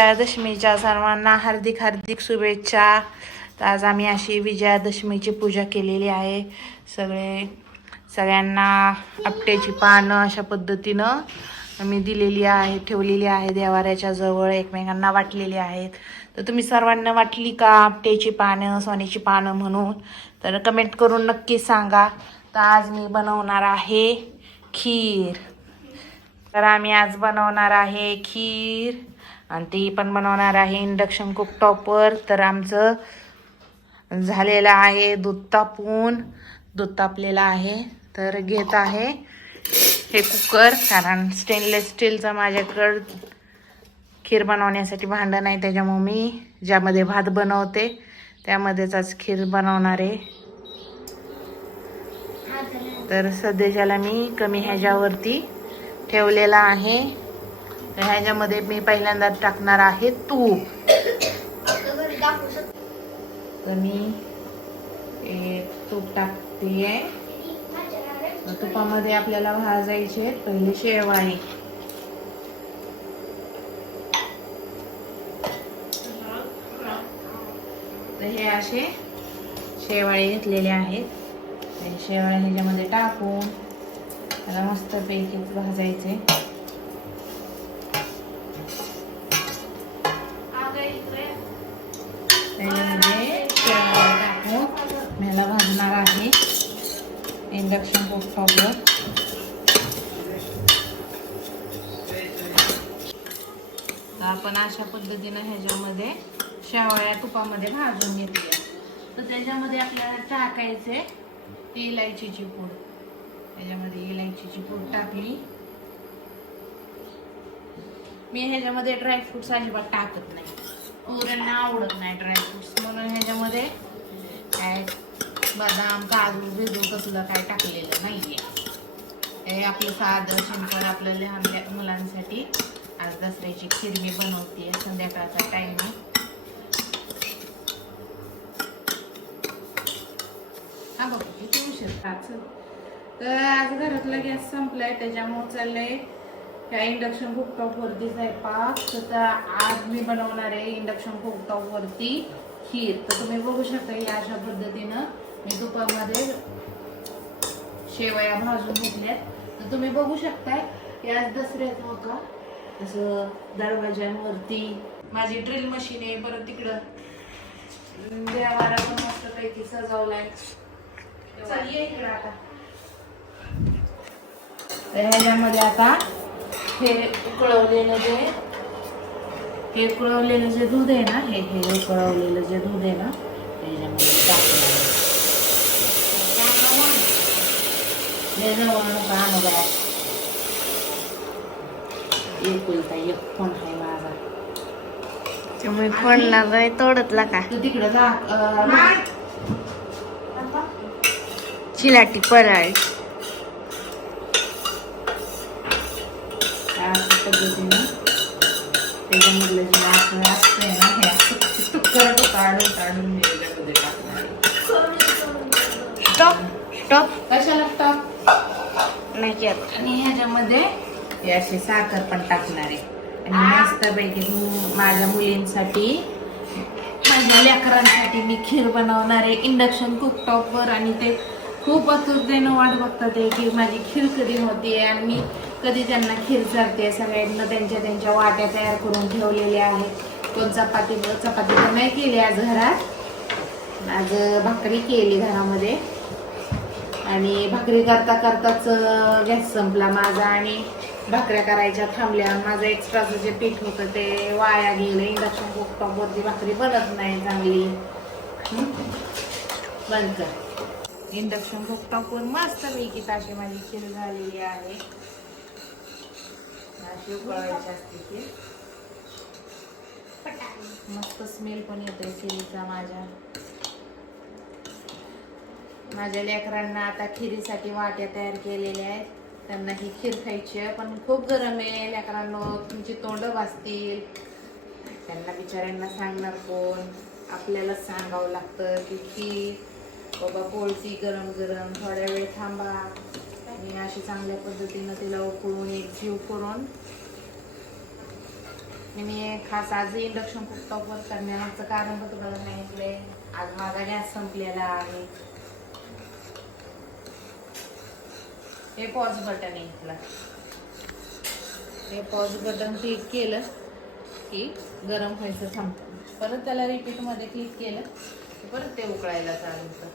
विजयादशमीच्या सर्वांना हार्दिक हार्दिक शुभेच्छा. तर आज आम्ही अशी विजयादशमीची पूजा केलेली आहे. सगळ्यांना आपट्याची पानं अशा पद्धतीनं मी दिलेली आहे, ठेवलेली आहे देवाऱ्याच्या जवळ, एकमेकांना वाटलेली आहेत. तर तुम्ही सर्वांना वाटली का आपट्याची पानं, सोन्याची पानं म्हणून? तर कमेंट करून नक्की सांगा. तर आज मी बनवणार आहे खीर. तर आम्ही आज बनवणार आहे खीर आणि ती पण बनवणार आहे इंडक्शन कुकटॉपवर. तर आमचं झालेलं आहे दूध तापलेलं आहे. तर घेत आहे हे कुकर, कारण स्टेनलेस स्टीलचं माझ्याकडं खीर बनवण्यासाठी भांडं नाही, त्याच्यामुळे मी ज्यामध्ये भात बनवते त्यामध्येच आज खीर बनवणार आहे. तर सध्याच्याला मी कमी ह्याच्यावरती ठेवलेला आहे. तर ह्याच्यामध्ये मी पहिल्यांदा टाकणार आहे तूप. तर मी तूप टाकते. तुपामध्ये आपल्याला भाजायचे पहिले शेवाळी. तर हे असे शेवाळे घेतलेले आहेत. शेवाळे ह्याच्यामध्ये टाकून त्याला मस्तपैकी भाजायचे. त्याच्यामध्ये शेवाळे टाकून ह्याला भाजणार आहे इंडक्शन कुकटॉपवर. आपण अशा पद्धतीनं ह्याच्यामध्ये शेवाळ्या तुपामध्ये भाजून घेतल्या. तर त्याच्यामध्ये आपल्याला टाकायचे इलायचीची पूड. ह्याच्यामध्ये इलायचीची पूड टाकली. मी ह्याच्यामध्ये ड्रायफ्रुट्स अजिबात टाकत नाही, पोरांना आवडत नाही ड्रायफ्रुट्स, म्हणून ह्याच्यामध्ये काय बदाम, काजू बिजू कसलं काय टाकलेलं नाहीये. हे आपलं साधं सिंपल आपल्या लहान मुलांसाठी आज दसऱ्याची खीर मी बनवते. संध्याकाळचा टाइम आहे. हा बघ किती उशीर. तर आज घरातला गॅस संपलाय, त्याच्यामुळे चाललंय त्या इंडक्शन कुकटॉपवरती स्वयंपाक. तर आज मी बनवणार आहे इंडक्शन कुकटॉपवरती खीर. तर तुम्ही बघू शकता या अशा पद्धतीनं मी तुपामध्ये शेवया भाजून घेतल्यात. तर तुम्ही बघू शकताय याच दसऱ्यात बघा असं दरवाज्यांवरती माझी ड्रिल मशीन आहे. परत तिकडं देवारा पण मस्तपैकी सजवलाय. चल ये इकडं आता. तर ह्याच्यामध्ये आता हे उकळवलेलं जे दूध आहे ना, हे उकळवलेलं जे दूध आहे ना त्याच्यामध्ये टाकणार. एकुलता एक फोन आहे माझा, त्यामुळे फोन लागलाय तोडतला का तिकडं चिलाटी पराळी. पद्धतीनं त्याच्यामधलं जे आपण असतंय ना हे असं तुकडं काढून ह्याच्यामध्ये टाकणार. टॉप कशाला टॉप नाही. आणि ह्याच्यामध्ये हे असे साखर पण टाकणार आहे. आणि मस्तपैकी माझ्या मुलींसाठी, माझ्या लेकरांसाठी मी खीर बनवणार आहे इंडक्शन कुकटॉपवर. आणि ते खूप आतुरतेनं वाट बघतात की माझी खीर कधी होते आणि मी कधी त्यांना खीर चालते. सगळ्यांना त्यांच्या वाट्या तयार करून ठेवलेल्या आहेत. कोण चपाती तर नाही केली आज घरात, आज भाकरी केली घरामध्ये. आणि भाकरी करताच गॅस संपला माझा आणि भाकऱ्या करायच्या थांबल्या. माझं एक्स्ट्राचं जे पीठ होतं ते वाया गेलं. इंडक्शन कुकटॉपवरती भाकरी बनत नाही चांगली. बंद कर. इंडक्शन कुकटॉपवर मस्तपैकी ताशी माझी खीर झालेली आहे. अशी उकळायची असते ती. मस्त स्मेल पण येतोय खिरीचा. माझ्या लेकरांना आता खिरीसाठी वाट्या तयार केलेल्या आहेत. त्यांना ही खीर खायची आहे, पण खूप गरम आहे. लेकरांना तुमची तोंड वाजतील. त्यांना बिचाऱ्यांना सांगणार कोण? आपल्यालाच सांगावं लागतं की खीर बाबा पोळती गरम थोड्या वेळ थांबा. मी अशी चांगल्या पद्धतीनं तिला उकळून एक जीव करून मी खास आज इंडक्शन कुकटॉपवर करण्याचं कारण पण तुम्हाला सांगितलंय. आज माझा गॅस संपलेला आहे. हे पॉज बटन आहे इथलं. हे पॉज बटन क्लिक केलं की गरम व्हायचं थांबतं. परत त्याला रिपीट मध्ये क्लिक केलं की परत ते उकळायला चालू होतं.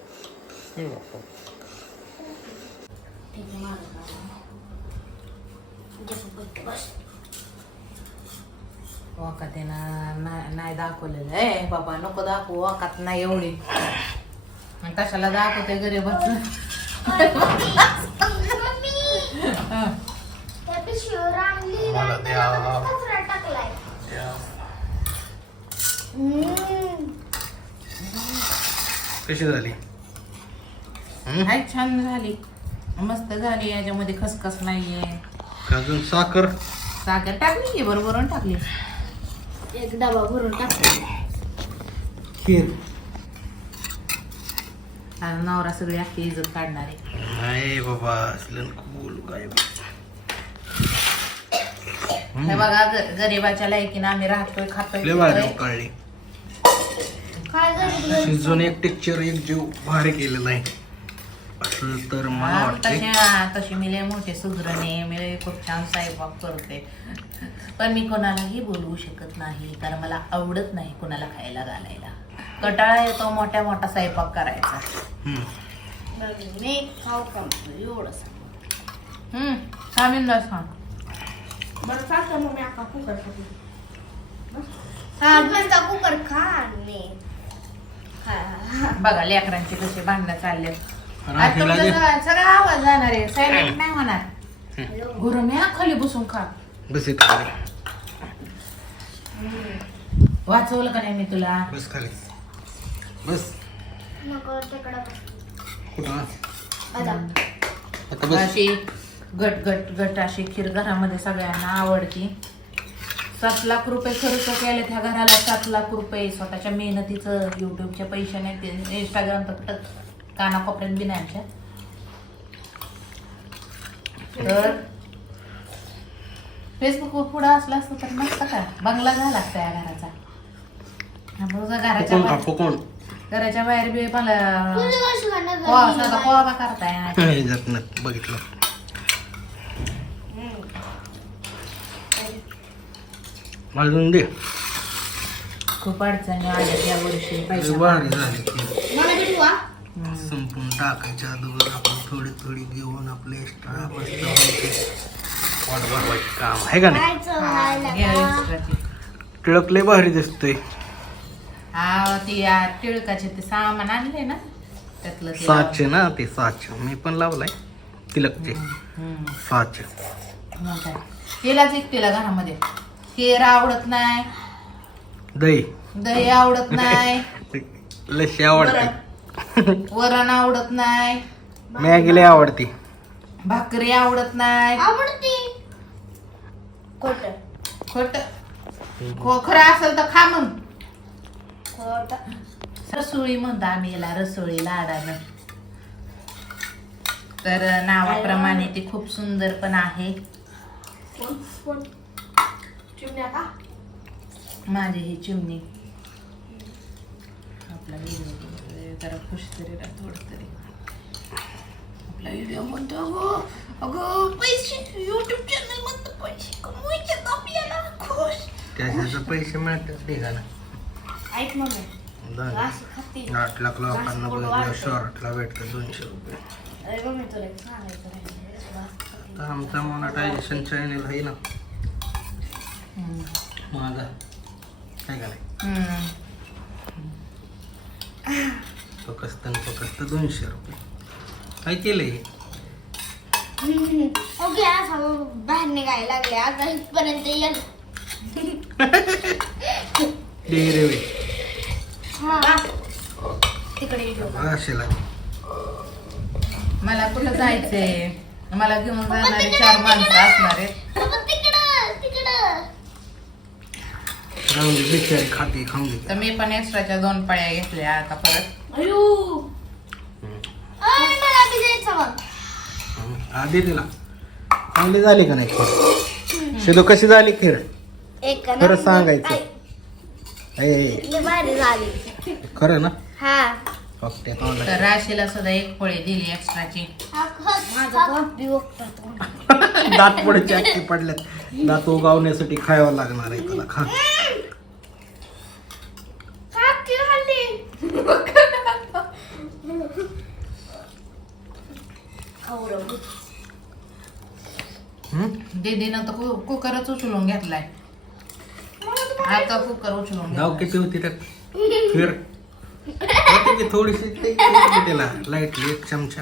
वाकात नाही दाखवलेलं आहे बाबा. नको दाखवू, वाकात नाही एवढी. कशाला दाखवते गरीबाच. कशी झाली? छान झाली, मस्त झाली. याच्यामध्ये खसखस नाहीये. अजून साखर साखर टाकली की बरोबर टाकली. एक डबा भरून टाकली. खीर नवरा सगळी अख्खी इज्जत काढणार आहे. नाही बाबा, असलं बोलू काय. हे बघा, गरीबाच्या लायकीनं आम्ही राहतोय, खातोय, काढली. शिजून एक टेक्चर, एक जीव भारी केलेला आहे. असं तर मला वाटतं तशी मी लय मोठे सुधरणे, मी लय खूप छान स्वयंपाक करते. पण मी कोणालाही बोलवू शकत नाही, कारण मला आवडत नाही कोणाला खायला घालायला. कटाळा येतो मोठ्या मोठा स्वयंपाक करायचा. मी खाऊ का एवढं सांग. सांग बरं, सांगतो मग मी अख्खा कुकर बघा लेकरांचे कसे भांडणं चालले. सगळा आवाज जाणार आहे, सायलेंट नाही होणार. गुरुम्या खाली बसून खा. बस वाचवलं का नाही मी तुला? बस खाली बस. कुठं आता बस. अशी गट गट गट अशी खीर घरामध्ये सगळ्यांना आवडती. 7 लाख रुपये खर्च केले त्या घराला. 7 लाख रुपये स्वतःच्या मेहनतीचं, युट्यूबच्या पैशाने, इंस्टाग्राम तर कानाकोपऱ्यात बिनाच्या. तर फेसबुक पुढं असलं असतं तर मस्त का बंगला झाला असता या घराचा. घराच्या बाहेर बी मला पोहा करताय बघितलं. अजून दे. खूप अडचणी आल्या त्या वर्षी. संपून टाकायच्या अगोदर आपण थोडी थोडी घेऊन आपले एक्स्ट्रा काम आहे का नाही. टिळक लय भारी दिसतोय. हा, ती टिळकाचे ते सामान आणले ना त्यातलं साचे ना, ते साचे मी पण लावलाय. तिलकचे साचे. तिलाच एक तिला घरामध्ये खीर आवडत नाही, दही आवडत नाही, लशी आवडते, वरण आवडत नाही, मॅगी लय आवडती, भाकरी आवडत नाही. खोट खरं असेल तर खा मग. रसोळी म्हणतो आम्ही याला, रसोळी लाडानं. तर नावाप्रमाणे ती खूप सुंदर पण आहे. माझी ही चिमणी. आपला व्हिडिओ जरा खुश तरी राहा थोडं तरी. आपला व्हिडिओ म्हणतो अगं पैसे, युट्यूब चॅनल म्हणतो पैसे कमवायचे आपल्याला. खुश त्याचे पैसे मिळतात ठिकाणा. ऐक मग 8 लाख लोकांना बघितलं, शॉर्टला भेटतं 200 रुपये. आमचा मॉनिटायझेशन चॅनल आहे ना माझा, काय काय फक्त 200 रुपये. काय केलंय? बाहेर निघायला लागले आता इथपर्यंत येईल. मला कुठं जायचंय, मला घेऊन जाणारे 4 माणसं असणार आहेत. खाते खाऊन घे. तर मी पण एक्स्ट्राच्या 2 पळ्या घेतल्या आता परत. आधी दिला चांगली झाली का नाही खीर? शिदू कशी झाली खीर? एक खरं सांगायचं. ए, लय भारी झाली. खरं ना? हा ओके तोंडात. तर राशीला सुद्धा एक पोळी दिली एक्स्ट्राची. माझा कॉपी बघतो. दात पुढे अक्की पडल्यात. दात उगावण्यासाठी खायला लागणार आहे तुला. खा. दीदीनं तर कुकरच उचलून घेतलाय. आता कुकर उचलून डाव घेतलाय. किती होती त्यात? फिर होती की थोडीशी ते केली त्याला लाईटली 1 चमचा.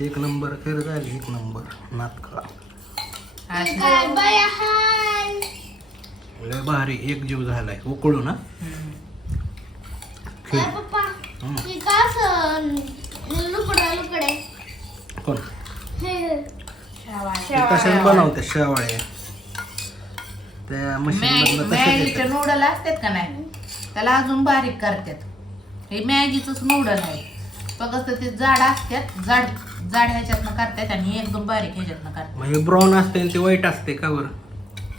एक नंबर फिर झाली. 1 नंबर नात खा. अशी- लय भारी. एक जीव झालाय उकळू ना. हम्म. खीर. पप्पा हम्म. हे का असं लुकडे कोण हे कशाने बनवते शेवाळे? त्या मशीन मधलं तसंच मॅगीचे येतं. नूडल असतात का नाही, त्याला अजून बारीक करतात. हे मॅगीचंच नूडल आहे. फक्त ते जाड असतात, जाड जाड ह्याच्यातनं करतात आणि हे एकदम बारीक ह्याच्यातनं करतात. म्हणजे ब्राऊन असते आणि ते व्हाईट असते का बरं?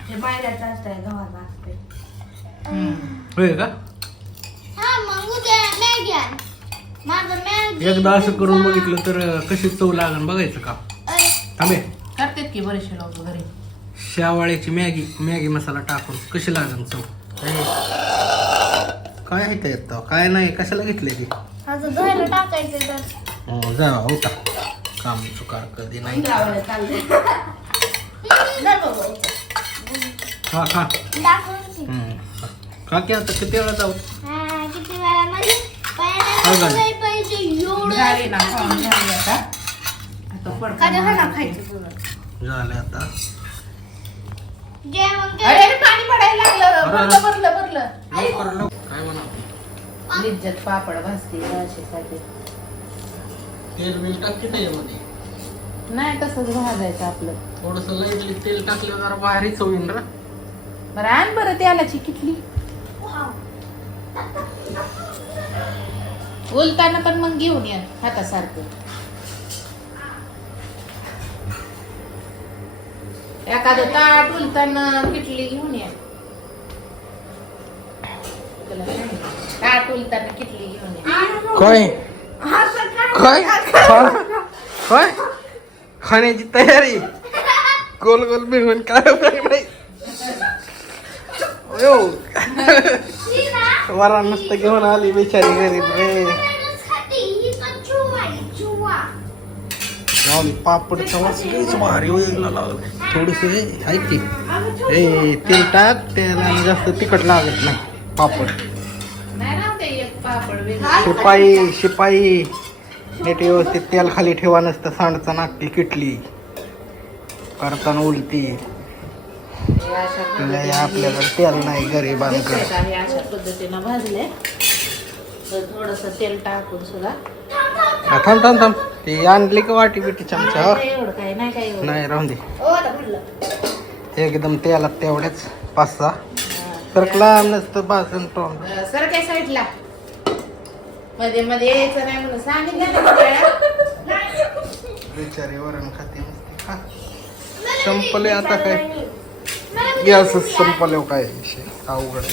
हे मैद्याचं असतंय गव्हाचं असतंय. होय का? हा मग उद्या मॅगी आण. माझं मॅगी एकदा असं करून बघितलं तर कशी चव लागण बघायचं का? थांबे. करतात की बरेचसे लोक घरी. शेवाळ्याची मॅगी मसाला टाकून कशी लागन चव? काय आहे ते येतं? काय नाही कशाला घेतले ती? माझं धुवायला टाकायचं तर हो जा होता काम चुकार कधी नाही. लावायला चाललंय. खा खा. दाखवून खा की आता किती वेळा जाऊ? किती वेळा म्हणजे काय झालं? पाहिजे एवढं झाली ना खाऊन झाली आता. आता पडतं. झालं आता. जेवण अरे अरे, पाणी पडायला लागलं. भरलं भरलं भरलं. लवकर लवकर. काय म्हणा? लिज्जत पापड भाजते राशीसाठी. तेल बिल टाकते त्याच्यामध्ये. नाही तसंच भाजायचं आपलं. थोडस लाईटली तेल टाकलं जरा भारीच होईन रा. बरं आण बरं तेलाची किटली. उलताना पण मग घेऊन या हातासारखं. एखादं ताट उलताना किटली घेऊन या. ताट उलताना किटली घेऊन या. काय काय काय खाण्याची तयारी. गोल गोल बिघून काय उपयोग नाही. वरा नसतं घेऊन आली बिचारी गरीब रे. पापडचा वास लईच भारी व्हायला लागला. थोडस आहे की ए तेल टाक. त्याला जास्त तिखट लागत नाही पापड. नाही राहू दे एक पापड वेगळं. शिपाई नीट व्यवस्थित तेल खाली ठेवा नसतं सांडचा नागती किटली करताना उलटी. हे अशा पद्धतीने आपल्याकडे तेल नाही गरिबांकडे. दिसतंय का? हे अशा पद्धतीनं भाजले तर थोडस तेल टाकून सुद्धा. थांब थांब थांब. ते आणली का वाटी बिटी चमचा? नाही एवढं काय नाही काय एवढं. नाही राहून दे. ओ, आता पडलं. एकदम तेलात तेवढ्याच 5-6 हा. सरकला नसतं बासन तोंड. सर काय साईडला मध्ये मध्ये यायचं नाही म्हणून सांगितलं ना किती वेळा. बिचारी वरण खाते नसते खा. संपले आता काय गॅसच संपले काय विषय अवघड.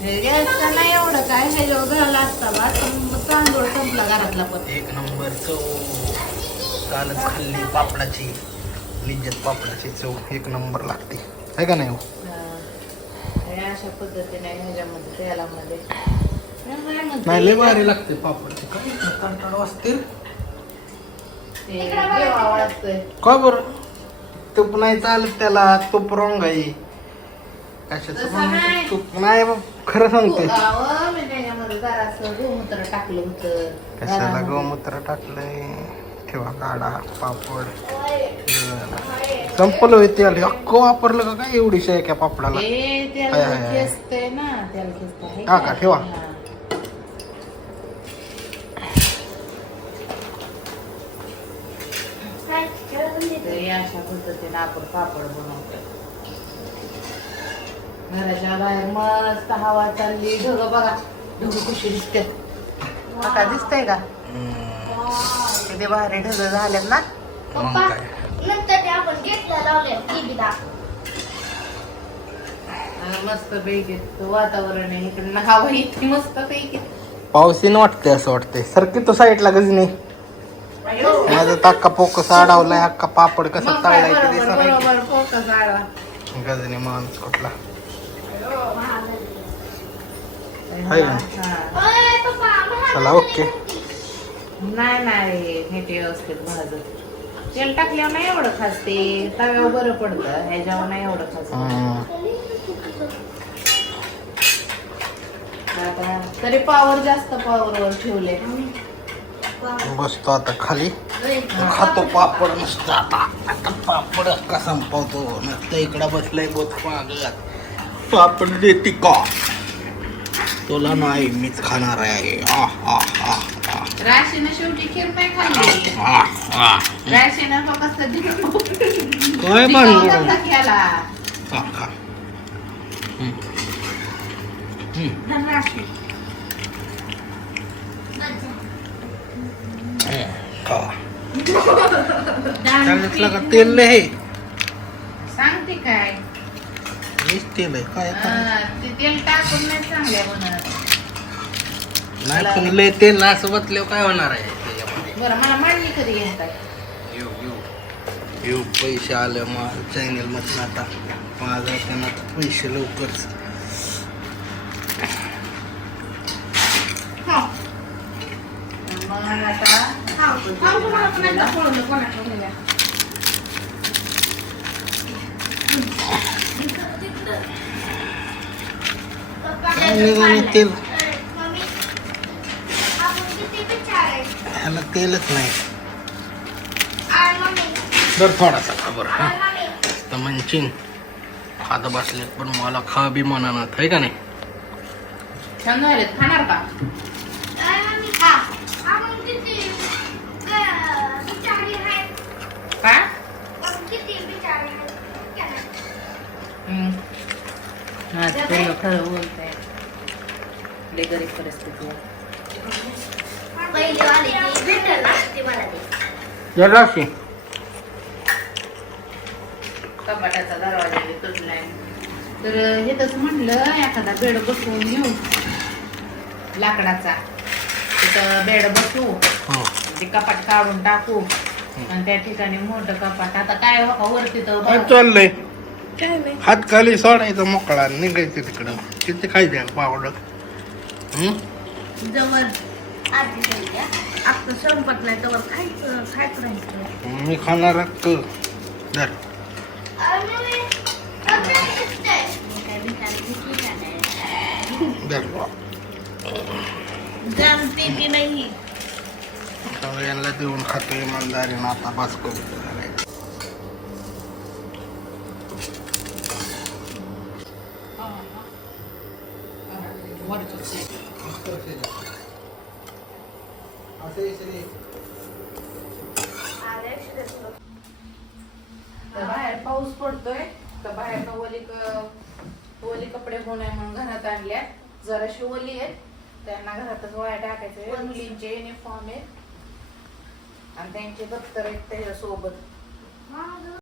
हे गॅसचं नाही एवढं काय हे जेव्हा झालं असता बा तांदूळ संपला घरातला पण. 1 नंबर चव. कालच खाल्ली पापडाची लिज्जत पापडाची चव 1 नंबर लागते आहे का नाही? हे अशा पद्धतीने ह्याच्यामध्ये तेलामध्ये नाही लय भारी लागते पापड. कंटाळा वाजते का बरं? तूप नाही चालत त्याला. तूप रॉंग आहे. कशाचं तसं नाही. तूप नाही बा, खरं सांगते. मी त्याच्यामध्ये जरासं गोमूत्र टाकलं होतं. कशाला गोमूत्र टाकलंय? ठेवा काढा पापड. संपलं होय तेल. अख्खं वापरलं का काय एवढी आहे का पापडाला? हे हाय, त्याला हाय, हाय. खेचतंय ना, त्याला खेचतंय. हा का? ठेवा. हा. तर या अशा पद्धतीने आपण पापड बनवतो. घराच्या बाहेर मस्त हवा चालली. ढग बघा, ढग कशी दिसते. का दिसतंय का? किती भारी ढग झाल्यात ना. मग पप्पा काय नंतर ते आपण गेटला लावले टीव्ही मस्त पैकी वातावरण आहे इकडनं हवा इतकी मस्त पैकी. पावसीन वाटतंय असं वाटतंय. सरकी तो साईडला गज नाही माझा अक्का पोकस अडवलाय. अक्का पापड कसा मग काय तळलाय ते बरोबर दिसत नाही. बरोबर फोकस आला. गजनी माणूस कुठला हा. आहे ना? चला ओके. नाही नाही हे ते व्यवस्थित भाजत तेल टाकल्यावर नाही एवढं खासते. तव्यावर बरं पडतं ह्याच्यावर नाही एवढं खास. तरी पावर जास्त पावरवर ठेवले. बसतो आता खाली खातो पापड नुसतं. आता पापड का संपवतो नुसतं इकडं बसलाय बोत मागत. पापड देते का तुला नाही मीच खाणार आहे. राशीनं शेवटी खीर नाही खाल्ली. राशीनं फक्त काय भानगड केला. त्याच्यातलं का तेल लय सांगते काय मीच तेल आहे काय ते तेल टाकून नाही चांगल्या बनत. नाही पण लय तेल असं बसल्यावर काय होणार आहे त्याच्यामध्ये. बरं मला मांडणी कधी घेताय. येऊ पैसे आले मग चॅनल मधून आता माझा त्यांना पैसे लवकरच. मग आता तेल मम्मी आपण किती विचाराय ह्याला तेलच नाही. आणि मम्मी तर थोडासा खबर मम्मी तर म्हणशीन खात बसले पण मला खा बी मनानात आहे का नाही. छान झाले खाणार का. मम्मी खा आपण किती विचारी आहे काय आपण किती विचारी आहे खरं बोलतंय. लय गरीब परिस्थिती आहे. पहिली वाली ती भेटल ना ती मला दे. जराशी कपाटाचा दरवाजा बी तुटलाय. तर हे तसं म्हणलं एखादा बेड बसवून घेऊ लाकडाचा. तिथं बेड बसवू ते कपाट काढून टाकू आणि त्या ठिकाणी मोठं कपाट. आता काय हो वरती काय तर चाललंय. हात खाली सोडायचा मोकळा निघायचं तिकडं. किती खायचे पावडर. जवळ आधी द्या आता संपत नाही तर खायचं खायचं राहायचं. मी खाणार धर मम्मी आपल्याला दिसतंय काय भिकारी दिसली का नाही. धर जानते की नाही. यांना देऊन खातो इमानदारीनं. आता बस करू. तर बाहेर पाऊस पडतोय तर बाहेर ओली कपडे होऊ नये म्हणून घरात आणल्या. जराशी ओली आहेत त्यांना घरातच वाया टाकायचे. मुलींचे युनिफॉर्म आहेत आणि त्यांचे दप्तर आहेत त्याच्यासोबत.